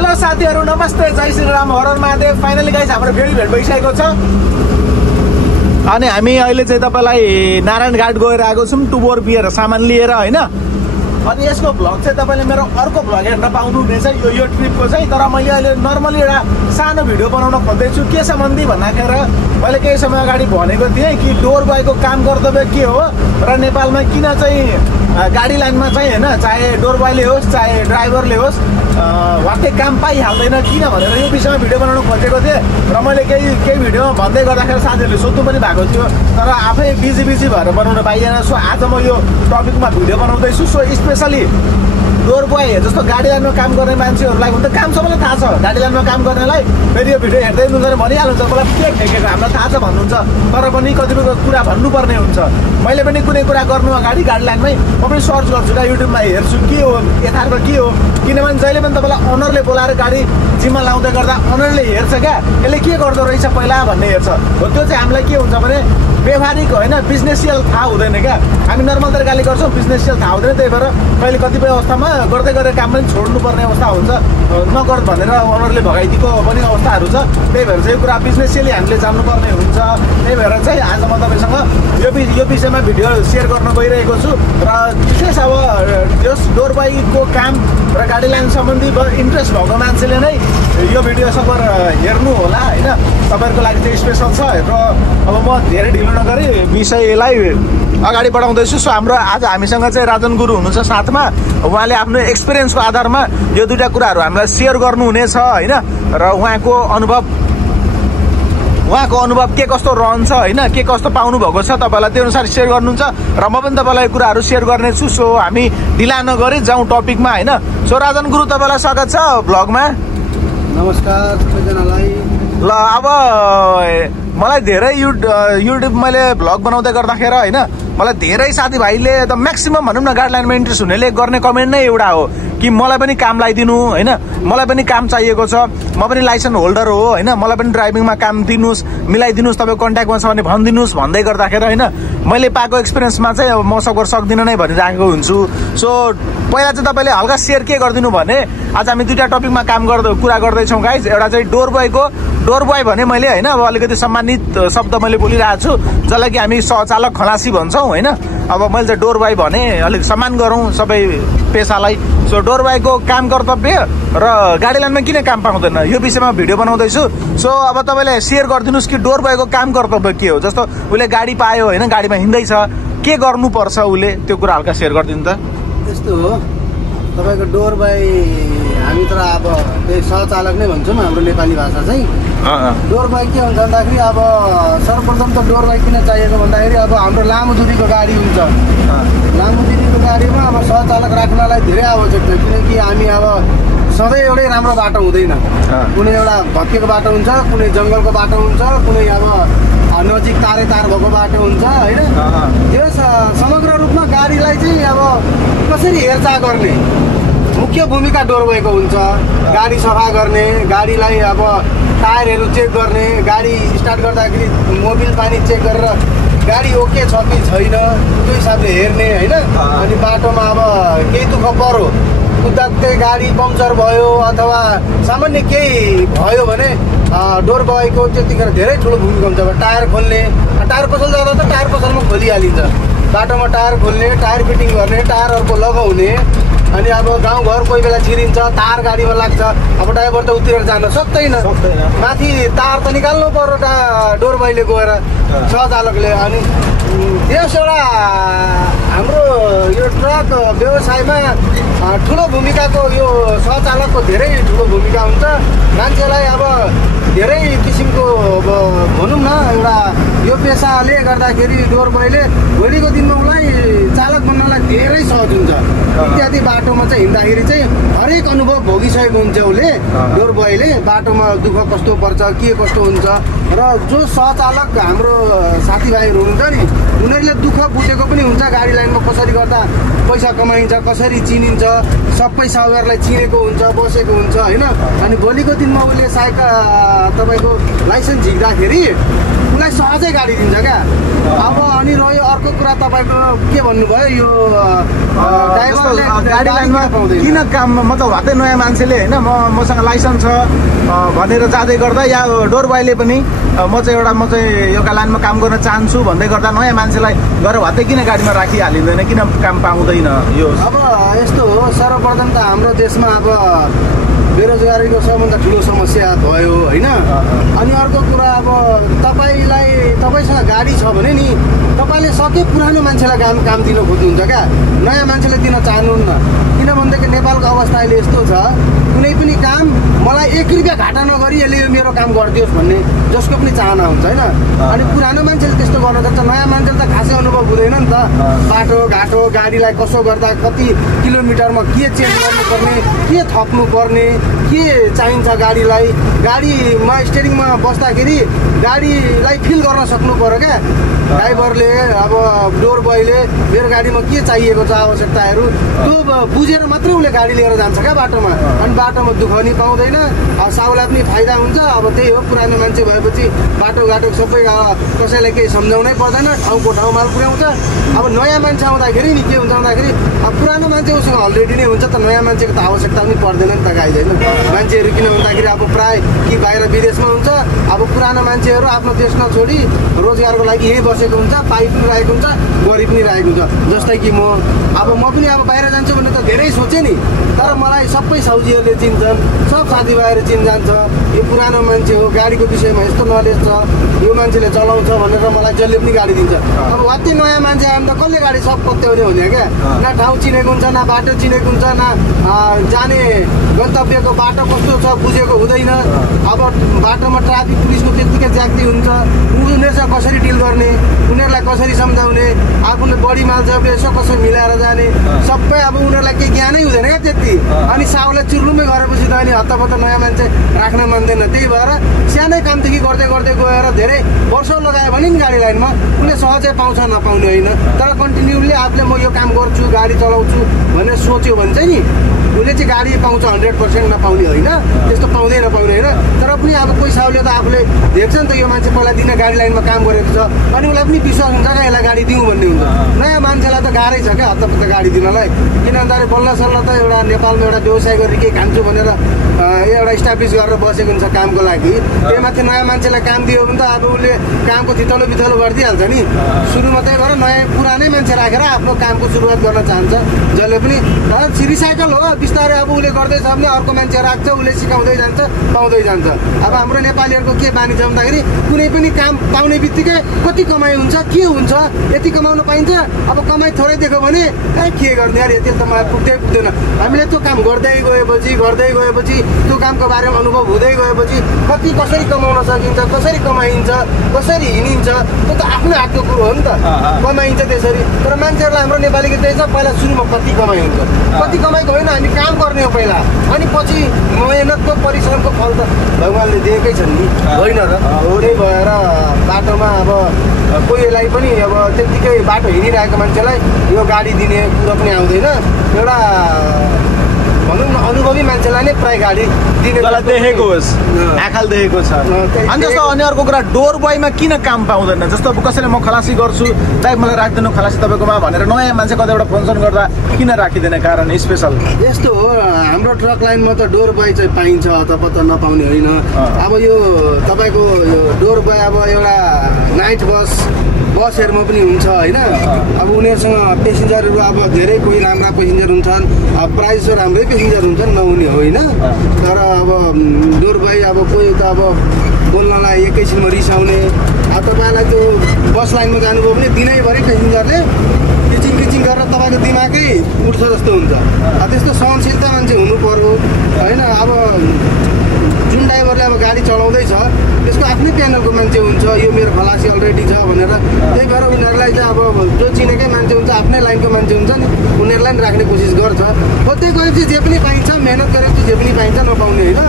Hello साथीहरु, नमस्ते, जय श्री राम, हर हर Mahadev. Finally guys हाम्रो फेरि भेट भइसकेको छ अनि हामी अहिले चाहिँ तपाईलाई नारायणघाट गएर आएको छौं टुबोर बियर सामान लिएर हैन। अनि यसको भ्लग चाहिँ तपाईले मेरो अर्को भ्लग हेर्न पाउनुहुनेछ यो ट्रिपको चाहिँ। तर मैले अहिले नर्मली एउटा सानो भिडियो बनाउन खोज्दैछु के सम्बन्धी भन्दाखेरि मैले केही समय अगाडि भनेको थिएँ कि डोर बोयको काम कर्तव्य के हो र नेपालमा किन चाहिँ गाडी लाइनमा चाहिँ हैन, चाहे डोर बोयले होस् चाहे ड्राइभरले होस् वाक्कै काम पाइहाल्दैन किन भनेर यो विषयमा भिडियो बनाउन खोजेको थिएँ। र मैले केही भिडियोमा भन्दै गर्दाखेरि साथीहरूले सोध्नु पनि भएको थियो, तर आफै बिजी भएर बनाउन पाइएन। सो आज म यो टपिकमा भिडियो बनाउँदैछु। सो स्पेसली डोर बोय जस्तो गाडी लाइनमा काम गर्ने मान्छेहरूलाई हुन त काम सबैलाई थाहा छ, गाडी लाइनमा काम गर्नेलाई फेरि यो भिडियो हेर्दै हुनुहुन्छ भनिहाल्नुहुन्छ मलाई के ठेकेको हामीलाई थाहा छ भन्नुहुन्छ, तर पनि कतिपय कुरा भन्नुपर्ने हुन्छ। मैले पनि कुनै कुरा गर्नु अगाडि गाडी लाइनमै म पनि सर्च गर्छु क्या, युट्युबमा हेर्छु के हो यथार्थ के हो, किनभने जहिले पनि तपाईँलाई अनरले बोलाएर गाडी जिम्मा लाउँदै गर्दा अनरले हेर्छ क्या यसले के गर्दो रहेछ पहिला भन्ने हेर्छ। हो त्यो चाहिँ हामीलाई के हुन्छ भने व्यवहारिक होइन, बिजनेसियल थाहा हुँदैन क्या। हामी नर्मल तरिकाले गर्छौँ, बिजनेसियल थाहा हुँदैन। त्यही भएर कहिले कतिपय अवस्थामा गर्दै गरेर काम पनि छोड्नुपर्ने अवस्था हुन्छ, नगर भनेर अनरले भगाइदिएको पनि अवस्थाहरू छ। त्यही भएर चाहिँ यो कुरा बिजनेसियली हामीले जान्नुपर्ने हुन्छ। त्यही भएर चाहिँ आज म तपाईँसँग यो विषयमा भिडियो सेयर गर्न गइरहेको छु। र विशेष अब यस डोर बोयको काम र गाडी लाइन सम्बन्धी इन्ट्रेस्ट भएको मान्छेले नै यो भिडियो सबै हेर्नु होला होइन, तपाईँहरूको लागि चाहिँ स्पेसल छ। र अब म धेरै ढिलो नगरी विषयलाई अगाडि बढाउँदैछु। सो हाम्रो आज हामीसँग चाहिँ राजन गुरु हुनुहुन्छ साथमा, उहाँले आफ्नो एक्सपिरियन्सको आधारमा यो दुईटा कुराहरू हामीलाई सेयर गर्नुहुनेछ होइन। र उहाँको अनुभव के कस्तो रहन्छ होइन, के कस्तो पाउनु भएको छ तपाईँलाई त्यो अनुसार सेयर गर्नुहुन्छ र म पनि तपाईँलाई कुराहरू सेयर गर्नेछु। सो हामी ढिला नगरी जाउँ टपिकमा होइन। सो राजन गुरु तपाईँलाई स्वागत छ भ्लगमा। नमस्कार सबैजनालाई। ल अब मलाई धेरै युट्युब मैले भ्लग बनाउँदै गर्दाखेरि होइन मलाई धेरै साथीभाइले त म्याक्सिमम भनौँ न गाडी लाइनमा इन्ट्रेस्ट हुनेले गर्ने कमेन्ट नै एउटा हो कि मलाई पनि काम लगाइदिनु होइन, मलाई पनि काम चाहिएको छ, म पनि लाइसेन्स होल्डर हो होइन, मलाई पनि ड्राइभिङमा काम दिनुहोस्, मिलाइदिनुहोस्, तपाईँ कन्ट्याक्टमा छ भने भनिदिनुहोस् भन्दै गर्दाखेरि होइन मैले पाएको एक्सपिरियन्समा चाहिँ म सक्दिनँ नै भनिराखेको हुन्छु। सो पहिला चाहिँ तपाईँले हल्का सेयर के गरिदिनु भने आज हामी दुईवटा टपिकमा कुरा गर्दैछौँ गाइज। एउटा चाहिँ डोर बोय भने मैले होइन अब अलिकति सम्मानित शब्द मैले बोलिरहेको छु जसलाई कि हामी सहचालक खलासी भन्छौँ होइन। अब मैले चाहिँ डोर बोय भने अलिक सम्मान गरौँ सबै पेसालाई। सो डोर बोयको काम कर्तव्य र गाडी लाइनमा किन काम पाउँदैन यो विषयमा भिडियो बनाउँदैछु। सो अब तपाईँले सेयर गरिदिनुहोस् कि डोर बोयको काम कर्तव्य के हो। जस्तो उसले गाडी पायो होइन, गाडीमा हिँड्दैछ, के गर्नुपर्छ उसले, त्यो कुरा हल्का सेयर गरिदिनु त। त्यस्तो हो तपाईँको डोर बोय हामी तर अब त्यही सहचालक नै भन्छौँ हाम्रो नेपाली भाषा चाहिँ। डोर बोय के हुन्छ भन्दाखेरि अब सर्वप्रथम त डोर बोय किन चाहिएको भन्दाखेरि अब हाम्रो लामो दुरीको गाडी हुन्छ, लामो दुरीको गाडीमा अब सहचालक राख्नलाई धेरै आवश्यक छ। किनकि हामी अब सधैँ एउटै राम्रो बाटो हुँदैन, कुनै एउटा भत्किएको बाटो हुन्छ, कुनै जङ्गलको बाटो हुन्छ, कुनै अब नजिक तार भएको बाटो हुन्छ होइन। त्यो समग्र रूपमा गाडीलाई चाहिँ अब कसरी हेरचाह गर्ने मुख्य भूमिका डोर बोयको हुन्छ। गाडी सफा गर्ने, गाडीलाई अब टायरहरू चेक गर्ने, गाडी स्टार्ट गर्दाखेरि मोबिल पानी चेक गरेर गाडी ओके छ कि छैन त्यो हिसाबले हेर्ने होइन। अनि बाटोमा अब केही दुःख पऱ्यो, कुदाकै गाडी पङ्चर भयो अथवा सामान्य केही भयो भने डोर बोयको त्यतिखेर धेरै ठुलो भूमिका हुन्छ। अब टायर खोल्ने, टायर पसल जाँदा त टायर पसलमा खोलिहालिन्छ, बाटोमा टायर खोल्ने, टायर फिटिङ गर्ने, टायरहरूको लगाउने। अनि अब गाउँघर कोही बेला छिरिन्छ, तार गाडीमा लाग्छ, अब ड्राइभर त उत्रेर जान सक्दैन, माथि तार त निकाल्नु पर्यो डोर बोयले गएर सहचालकले। अनि त्यस एउटा हाम्रो यो ट्रक व्यवसायमा ठुलो भूमिकाको यो सहचालकको धेरै ठुलो भूमिका हुन्छ। मान्छेलाई अब धेरै किसिमको भनौँ न एउटा यो पेसाले गर्दाखेरि डोर बोयले भोलिको दिनमा उसलाई चालक बन्नलाई धेरै सहज हुन्छ। इत्यादि बाटोमा चाहिँ हिँड्दाखेरि चाहिँ हरेक अनुभव भोगिसकेको हुन्छ उसले, डोर बोयले बाटोमा दुःख कस्तो पर्छ, के कस्तो हुन्छ। र जो सहचालक हाम्रो साथीभाइहरू हुनुहुन्छ नि उनीहरूले दुःख बुझेको पनि हुन्छ, गाडी लाइनमा कसरी गर्दा पैसा कमाइन्छ, कसरी चिनिन्छ, सबै साउरलाई चिनेको हुन्छ, बसेको हुन्छ होइन। अनि भोलिको दिनमा उसले तपाईँको लाइसेन्स झिक्दाखेरि उसलाई सहजै गाडी दिन्छ क्या। अब अनि रह्यो अर्को कुरा, तपाईँको के भन्नुभयो यो ड्राइभरले गाडी लाइनमा किन काम, मतलब हातै नयाँ मान्छेले होइन मसँग लाइसेन्स छ भनेर जाँदै गर्दा, या डोर बोयले पनि म चाहिँ यो लाइनमा काम गर्न चाहन्छु भन्दै गर्दा नयाँ मान्छेलाई गएर हातै किन गाडीमा राखिहालिँदैन, किन काम पाउँदैन? यो अब यस्तो हो, सर्वप्रथम त हाम्रो देशमा अब बेरोजगारीको सबभन्दा ठुलो समस्या भयो होइन। अनि अर्को कुरा, अब तपाईँसँग गाडी छ भने नि तपाईँले सके पुरानो मान्छेलाई काम दिन खोज्नुहुन्छ क्या, नयाँ मान्छेले दिन चाहनुहुन्न। किनभनेदेखि नेपालको अवस्था अहिले यस्तो छ, कुनै पनि काम मलाई 1 रुपियाँ घाटा नगरी यसले यो मेरो काम गरिदियोस् भन्ने जसको पनि चाहना हुन्छ होइन। अनि पुरानो मान्छेले त्यस्तो गर्न सक्छ, नयाँ मान्छेले त खासै अनुभव हुँदैन नि त। बाटोघाटो गाडीलाई कसो गर्दा कति किलोमिटरमा के चेन्ज गर्नुपर्ने, के थप्नुपर्ने, के चाहिन्छ गाडीलाई, गाडीमा स्टेरिङमा बस्दाखेरि गाडीलाई फिल गर्न सक्नु पर्यो क्या ड्राइभरले। अब डोर बोयले मेरो गाडीमा के चाहिएको छ आवश्यकताहरू त्यो बुझेर मात्रै उसले गाडी लिएर जान्छ क्या बाटोमा। अनि बाटोमा दुःख नि पाउँदैन, साउलाई पनि फाइदा हुन्छ। अब त्यही हो, पुरानो मान्छे भएपछि बाटोघाटो सबै कसैलाई केही सम्झाउनै पर्दैन, ठाउँको ठाउँ माल पुर्याउँछ। अब नयाँ मान्छे आउँदाखेरि नि के हुन्छ भन्दाखेरि अब पुरानो मान्छे उसँग अलरेडी नै हुन्छ त, नयाँ मान्छेको त आवश्यकता पनि पर्दैन नि त गाइज होइन। मान्छेहरू किन भन्दाखेरि अब प्राय कि बाहिर विदेशमा हुन्छ, अब पुरानो मान्छेहरू आफ्नो देश नछोडी रोजगारको लागि यहीँ बसेको हुन्छ, पाइ पनि रहेको हुन्छ, गरी पनि रहेको हुन्छ। जस्तै कि म पनि अब बाहिर जान्छु भने त धेरै सोचेँ नि, तर मलाई सबै साउजीहरूले चिन्छन्, सब साथीभाइहरू चिन्जान्छ, यो पुरानो मान्छे हो, गाडीको विषयमा यस्तो नलेज छ, यो मान्छेले चलाउँछ भनेर मलाई जसले पनि गाडी दिन्छ। अब अति नयाँ मान्छे आयो भने त कसले गाडी सब पत्याउने हुने क्या, न ठाउँ चिनेको हुन्छ, न बाटो चिनेको हुन्छ, न जाने गन्तव्यको बाटो कस्तो छ बुझेको हुँदैन। अब बाटोमा ट्राफिक पुलिसको त्यत्तिकै ज्याक्ती हुन्छ, उनीहरूसँग कसरी डिल गर्ने, उनीहरूलाई कसरी सम्झाउने, आफूले बढी माल छ यसो कसरी मिलाएर जाने, सबै अब उनीहरूलाई केही ज्ञानै हुँदैन क्या त्यति। अनि साउलाई चुर्लुमै गरेपछि त अनि हत्तापत्ता नयाँ मान्छे राख्न मान्दैन। त्यही भएर सानै कामदेखि गर्दै गर्दै गएर धेरै वर्ष लगायो भने नि गाडी लाइनमा उसले सहजै पाउँछ, नपाउने होइन। तर कन्टिन्युली आफूले म यो काम गर्छु, गाडी चलाउँछु भनेर सोच्यो भने चाहिँ नि उसले चाहिँ गाडी पाउँछ, 100% नपाउने होइन, त्यस्तो पाउँदै नपाउने होइन। तर पनि अब कोही साउले त आफूले देख्छ नि त यो मान्छे पहिला दिन गाडी लाइनमा काम गरेको छ, अनि उसलाई पनि विश्वास हुन्छ क्या यसलाई गाडी दिउँ भन्ने हुन्छ। नयाँ मान्छेलाई त गाह्रै छ क्या हत्तापत्ता गाडी दिनलाई, किन भन्दाखेरि बल्ल सल्ल त एउटा नेपालमा एउटा व्यवसाय गरेर केही खान्छु भनेर एउटा इस्टाब्लिस गरेर बसेको हुन्छ कामको लागि। त्यही माथि नयाँ मान्छेलाई काम दियो भने त अब उसले कामको थितलो बिथलो गरिदिइहाल्छ नि। सुरुमा त्यही भएर नयाँ पुरानै मान्छे राखेर आफ्नो कामको सुरुवात गर्न चाहन्छ जसले पनि। रिसाइकल हो, बिस्तारै अब उसले गर्दैछ भने अर्को मान्छे राख्छ, उसले सिकाउँदै जान्छ, पाउँदै जान्छ। अब हाम्रो नेपालीहरूको के बानी छ भन्दाखेरि कुनै पनि काम पाउने बित्तिकै कति कमाइ हुन्छ, के हुन्छ, यति कमाउनु पाइन्छ, अब कमाइ थोरै देख्यो भने के गर्ने यार यति त मलाई पुग्दैन। हामीले त्यो काम गर्दै गएपछि त्यो कामको बारेमा अनुभव हुँदै गएपछि कति कसरी कमाउन सकिन्छ, कसरी कमाइन्छ, कसरी हिँडिन्छ, त्यो त आफ्नो हातको कुरो हो नि त, कमाइन्छ त्यसरी। तर मान्छेहरूलाई हाम्रो नेपालीको त्यही छ, पहिला सुरुमा कति कमाइ हुन्छ, कति कमाइको होइन, हामी काम गर्ने हो पहिला, अनि पछि मेहनतको परिश्रमको फल त भगवान्ले दिएकै छन् नि होइन र। त्यही भएर बाटोमा अब कोहीलाई पनि अब त्यत्तिकै बाटो हिँडिरहेको मान्छेलाई यो गाडी दिने कुरो पनि आउँदैन। एउटा भनौँ न अनुभवी मान्छेलाई नै प्राय गाडी दिने देखेको होस्, आँखाले देखेको छ। अनि जस्तो अनि अर्को कुरा, डोर बोयमा किन काम पाउँदैन? जस्तो अब कसैले म खलासी गर्छु, दाइ मलाई राखिदिनु खलासी तपाईँकोमा भनेर नयाँ मान्छे कतिवटा फङ्सन गर्दा किन राखिदिने कारण स्पेसल? यस्तो हो, हाम्रो ट्रक लाइनमा त डोर बोय चाहिँ पाइन्छ, हतपत्त नपाउने होइन। अब यो तपाईँको यो डोर बोय अब एउटा नाइट बसहरूमा पनि हुन्छ होइन। अब उनीहरूसँग पेसेन्जरहरू अब धेरै कोही राम्रा पेसेन्जर हुन्छन्, प्रायः जस्तो राम्रै पेसेन्जर हुन्छन्, नहुने होइन। तर अब डोर बोय अब कोही त अब बोल्नलाई एकैछिनमा रिसाउने, अब तपाईँलाई त्यो बस लाइनमा जानुभयो भने दिनैभरि पेसेन्जरले किचिङ गरेर तपाईँको दिमागै उठ्छ जस्तो हुन्छ। त्यस्तो सहनशीलता मान्छे हुनु पर्यो होइन। अब जुन ड्राइभरले अब गाडी चलाउँदैछ त्यसको आफ्नै प्यानलको मान्छे हुन्छ, यो मेरो खलासी अलरेडी छ भनेर। त्यही भएर उनीहरूलाई चाहिँ अब जो चिनेकै मान्छे हुन्छ, आफ्नै लाइनको मान्छे हुन्छ नि, उनीहरूलाई पनि राख्ने कोसिस गर्छ। खोज्दै गएपछि जे पनि पाइन्छ, मेहनत गरेपछि जे पनि पाइन्छ, नपाउने होइन।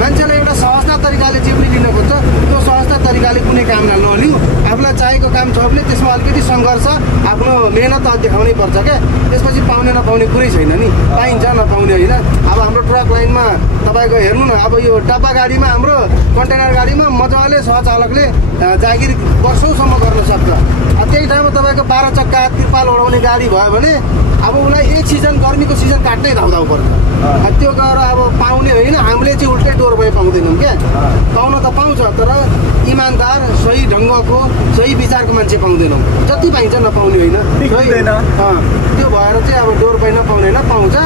मान्छेलाई एउटा सहजता तरिकाले जिम्मी लिन खोज्छ त्यो सहजता तरिकाले कुनै कामलाई नलिउ। आफूलाई चाहेको काम छ भने त्यसमा अलिकति सङ्घर्ष आफ्नो मेहनत देखाउनै पर्छ क्या। त्यसपछि पाउने नपाउने कुरै छैन नि, पाइन्छ नपाउने होइन। अब हाम्रो ट्रक लाइनमा तपाईँको हेर्नु न, अब यो डब्बा गाडीमा हाम्रो कन्टेनर गाडीमा मजाले सहचालकले जागिर वर्षौँसम्म गर्न सक्छ। त्यही ठाउँमा तपाईँको 12 चक्का त्रिपाल ओढाउने गाडी भयो भने अब उसलाई एक सिजन गर्मीको सिजन काट्नै धाउधाउ पर्छ। त्यो गएर अब पाउने होइन, हामीले चाहिँ उल्टै डोर भए पाउँदैनौँ क्या। पाउन त पाउँछ तर इमान्दार सही ढङ्गको सही विचारको मान्छे पाउँदैनौँ। जति पाइन्छ नपाउने होइन, त्यो भएर चाहिँ अब डोर भए नपाउने होइन, पाउँछ।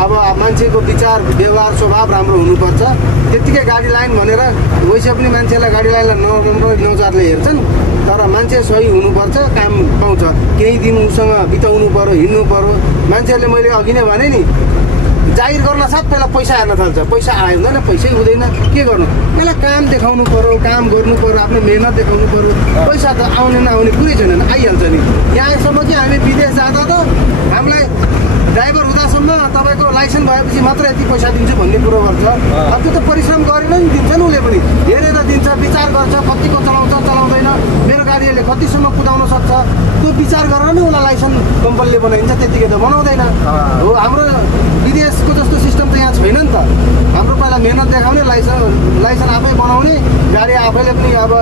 अब मान्छेको विचार व्यवहार स्वभाव राम्रो हुनुपर्छ। त्यत्तिकै गाडी लाइन भनेर वैसे पनि मान्छेलाई गाडी लाइनलाई नजरले हेर्छन्, तर मान्छे सही हुनुपर्छ, काम पाउँछ। केही दिन उसँग बिताउनु पर्यो, हिँड्नु पर्यो। मान्छेहरूले मैले अघि नै भने नि, जागिर गर्न साथ पहिला पैसा हेर्न थाल्छ। पैसा आयो हुँदैन, पैसै हुँदैन, के गर्नु? पहिला काम देखाउनु पर्यो, काम गर्नु पर्यो, आफ्नो मेहनत देखाउनु पर्यो। पैसा त आउने नआउने कुरै छैन, आइहाल्छ नि। यहाँसम्म कि हामी विदेश जाँदा त हामीलाई ड्राइभर हुँदासम्म तपाईँको लाइसेन्स भएपछि मात्र यति पैसा दिन्छु भन्ने कुरो गर्छ। अब त्यो त परिश्रम गरेर नि दिन्छ नि, उसले पनि हेरेर दिन्छ, विचार गर्छ कतिको चलाउँछ चलाउँदैन, मेरो गाडीले कतिसम्म कुदाउन सक्छ, त्यो विचार गरेर नै उसलाई लाइसेन्स कम्पनीले बनाइन्छ। त्यतिकै त बनाउँदैन हो। हाम्रो विदेशको जस्तो सिस्टम त यहाँ छैन नि त। हाम्रो पहिला मेहनत देखाउने, लाइसेन्स आफै बनाउने, गाडी आफैले पनि अब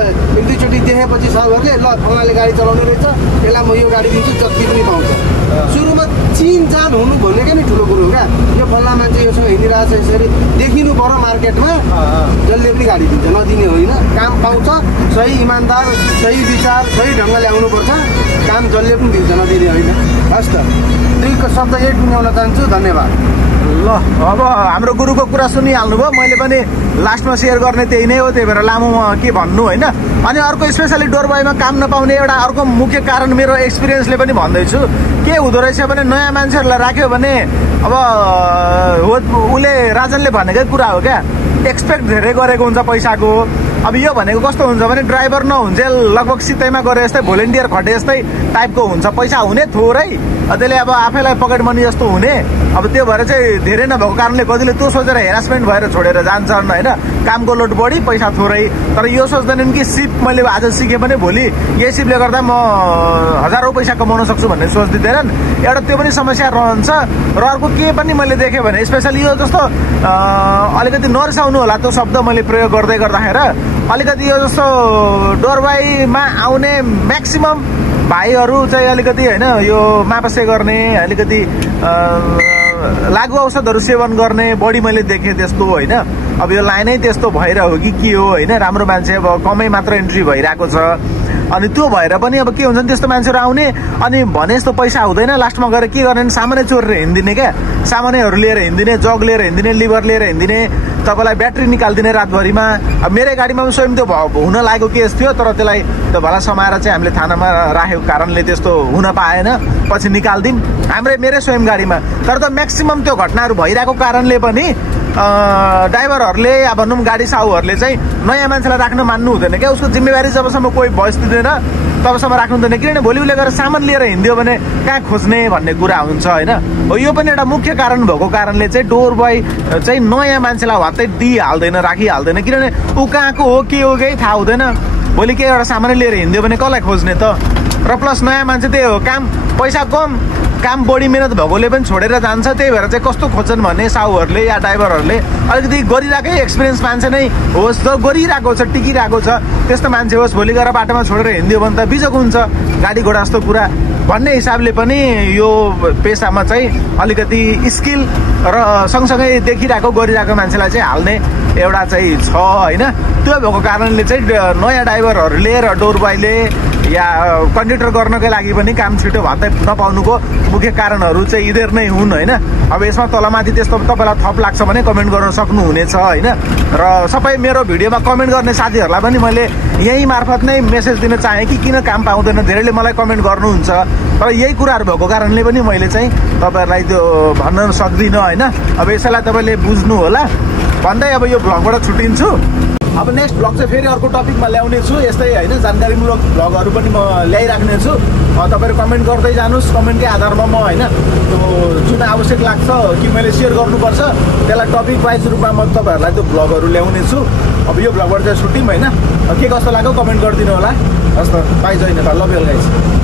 1-2चोटि देखेपछि साहबहरूले ल फलानाले गाडी चलाउने रहेछ, यसलाई म यो गाडी दिन्छु, जति पनि पाउँछ। सुरुमा चिनजान हुनु भनेकै नै ठुलो कुरो हो क्या। यो फल्ला मान्छे योसँग हिँडिरहेको छ, यसरी देखिनु पर्यो मार्केटमा, जसले पनि गाडी दिन्छ, नदिने होइन। काम पाउँछ, सही इमान्दार सही विचार सही ढङ्गले आउनुपर्छ, काम जसले पनि दिन्छ, नदिने होइन। हस् त, दुईको शब्द यही टुङ्ग्याउन चाहन्छु। धन्यवाद। ल, अब हाम्रो गुरुको कुरा सुनिहाल्नुभयो, मैले पनि लास्टमा सेयर गर्ने त्यही नै हो, त्यही भएर लामो के भन्नु होइन। अनि अर्को स्पेसली डोर बोयमा काम नपाउने एउटा अर्को मुख्य कारण मेरो एक्सपिरियन्सले पनि भन्दैछु। के हुँदो रहेछ भने नयाँ मान्छेहरूलाई राख्यो भने अब उसले राजनले भनेकै कुरा हो क्या, एक्सपेक्ट धेरै गरेको हुन्छ पैसाको। अब यो भनेको कस्तो हुन्छ भने ड्राइभर नहुन्छ लगभग सित्तैमा गरे जस्तै भोलिन्टियर खटे जस्तै टाइपको हुन्छ, पैसा हुने थोरै, त्यसले अब आफैलाई पकेट मनी जस्तो हुने। अब त्यो भएर चाहिँ धेरै नभएको कारणले कतिले त्यो सोचेर हेरासमेन्ट भएर छोडेर जान्छन् होइन। कामको लोड बढी, पैसा थोरै। तर यो सोच्दैनन् कि सिप मैले आज सिकेँ भने भोलि यही सिपले गर्दा म हजारौँ पैसा कमाउन सक्छु भन्ने सोच दिँदैनन्। एउटा त्यो पनि समस्या रहन्छ। र अर्को के पनि मैले देखेँ भने स्पेसली यो जस्तो अलिकति नरिसाउनु होला त्यो शब्द मैले प्रयोग गर्दै गर्दाखेरि, अलिकति यो जस्तो डोरबाईमा आउने म्याक्सिमम भाइहरू चाहिँ अलिकति होइन यो मापसे गर्ने, अलिकति लागु औषधहरू सेवन गर्ने बढी मैले देखेँ त्यस्तो होइन। अब यो लाइनै त्यस्तो भएर हो कि के हो होइन, राम्रो मान्छे अब कमै मात्र एन्ट्री भइरहेको छ। अनि त्यो भएर पनि अब के हुन्छ नि त्यस्तो मान्छेहरू आउने, अनि भने जस्तो पैसा हुँदैन, लास्टमा गएर के गर्ने नि सामानै चोरेर हिँडिदिने क्या, सामानैहरू लिएर हिँडिदिने, जग लिएर हिँडिदिने, लिभर लिएर हिँडिदिने, तपाईँलाई ब्याट्री निकालिदिने रातभरिमा। अब मेरै गाडीमा पनि स्वयं त्यो हुन लागेको केस थियो, तर त्यसलाई त्यो भला समाएर चाहिँ हामीले थानामा राखेको कारणले त्यस्तो हुन पाएन, पछि निकालिदिउँ मेरै स्वयं गाडीमा। तर त म्याक्सिमम त्यो घटनाहरू भइरहेको कारणले पनि ड्राइभरहरूले या भनौँ गाडी साहुहरूले चाहिँ नयाँ मान्छेलाई राख्न मान्नु हुँदैन क्या। उसको जिम्मेवारी जबसम्म कोही भोइस दिँदैन तबसम्म राख्नु हुँदैन, किनभने भोलि उसले गएर सामान लिएर हिँड्यो भने कहाँ खोज्ने भन्ने कुरा हुन्छ होइन। हो यो पनि एउटा मुख्य कारण भएको कारणले चाहिँ डोर बोय चाहिँ नयाँ मान्छेलाई वात्तै दिइहाल्दैन, राखिहाल्दैन, किनभने ऊ कहाँको हो के हो केही थाहा हुँदैन। भोलि केही एउटा सामान लिएर हिँड्यो भने कसलाई खोज्ने त। र प्लस नयाँ मान्छे त्यही हो, काम पैसा कम, काम बढी मेहनत भएकोले पनि छोडेर जान्छ। त्यही भएर चाहिँ कस्तो खोज्छन् भने साहुहरूले या ड्राइभरहरूले अलिकति गरिरहेकै एक्सपिरियन्स मान्छे नै होस्, जो गरिरहेको छ टिकिरहेको छ त्यस्तो मान्छे होस्, भोलि गएर बाटोमा छोडेर हिँडिदियो भने त बिजोग हुन्छ गाडी घोडा जस्तो कुरा भन्ने हिसाबले पनि यो पेसामा चाहिँ अलिकति स्किल र सँगसँगै देखिरहेको गरिरहेको मान्छेलाई चाहिँ हाल्ने एउटा चाहिँ छ होइन। त्यो भएको कारणले चाहिँ नयाँ ड्राइभरहरूले र डोर बोयले या कन्डक्टर गर्नकै लागि पनि काम छिटो भातै नपाउनुको मुख्य कारणहरू चाहिँ यिनीहरू नै हुन् होइन। अब यसमा तलमाथि त्यस्तो तपाईँलाई थप लाग्छ भने कमेन्ट गर्न सक्नुहुनेछ होइन। र सबै मेरो भिडियोमा कमेन्ट गर्ने साथीहरूलाई पनि मैले यही मार्फत नै मेसेज दिन चाहेँ कि किन काम पाउँदैन, धेरैले मलाई कमेन्ट गर्नुहुन्छ, तर यही कुराहरू भएको कारणले पनि मैले चाहिँ तपाईँहरूलाई त्यो भन्न सक्दिनँ होइन। अब यसैलाई तपाईँले बुझ्नु होला भन्दै अब यो भ्लगबाट छुट्टिन्छु। अब नेक्स्ट भ्लग चाहिँ फेरि अर्को टपिकमा ल्याउने छु, यस्तै होइन जानकारीमूलक भ्लगहरू पनि म ल्याइराख्ने छु। तपाईँहरू कमेन्ट गर्दै जानुहोस्, कमेन्टकै आधारमा म होइन त्यो जुन आवश्यक लाग्छ कि मैले सेयर गर्नुपर्छ त्यसलाई टपिक वाइज रूपमा म तपाईँहरूलाई त्यो भ्लगहरू ल्याउने छु। अब यो भ्लगबाट चाहिँ छुट्यौँ होइन, के कस्तो लाग्यो कमेन्ट गरिदिनु होला। हस् त, बाई, जय नेपाल, लभ यु गाइज।